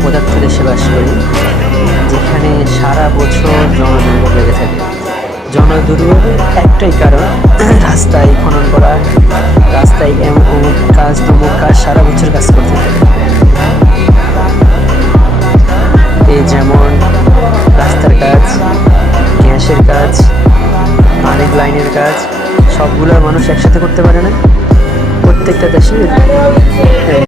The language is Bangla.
অপদার্থ দেশে বাস করি, যেখানে সারা বছর জনদুর্ভোগ লেগে থাকে। জনদুর্ভোগের একটাই কারণ, রাস্তায় খনন করা, রাস্তায় অমুক কাজ তমুক কাজ সারা বছর কাজ করতে থাকে। এই যেমন রাস্তার কাজ, গ্যাসের কাজ, পানির লাইনের কাজ, সবগুলো মানুষ একসাথে করতে পারে না।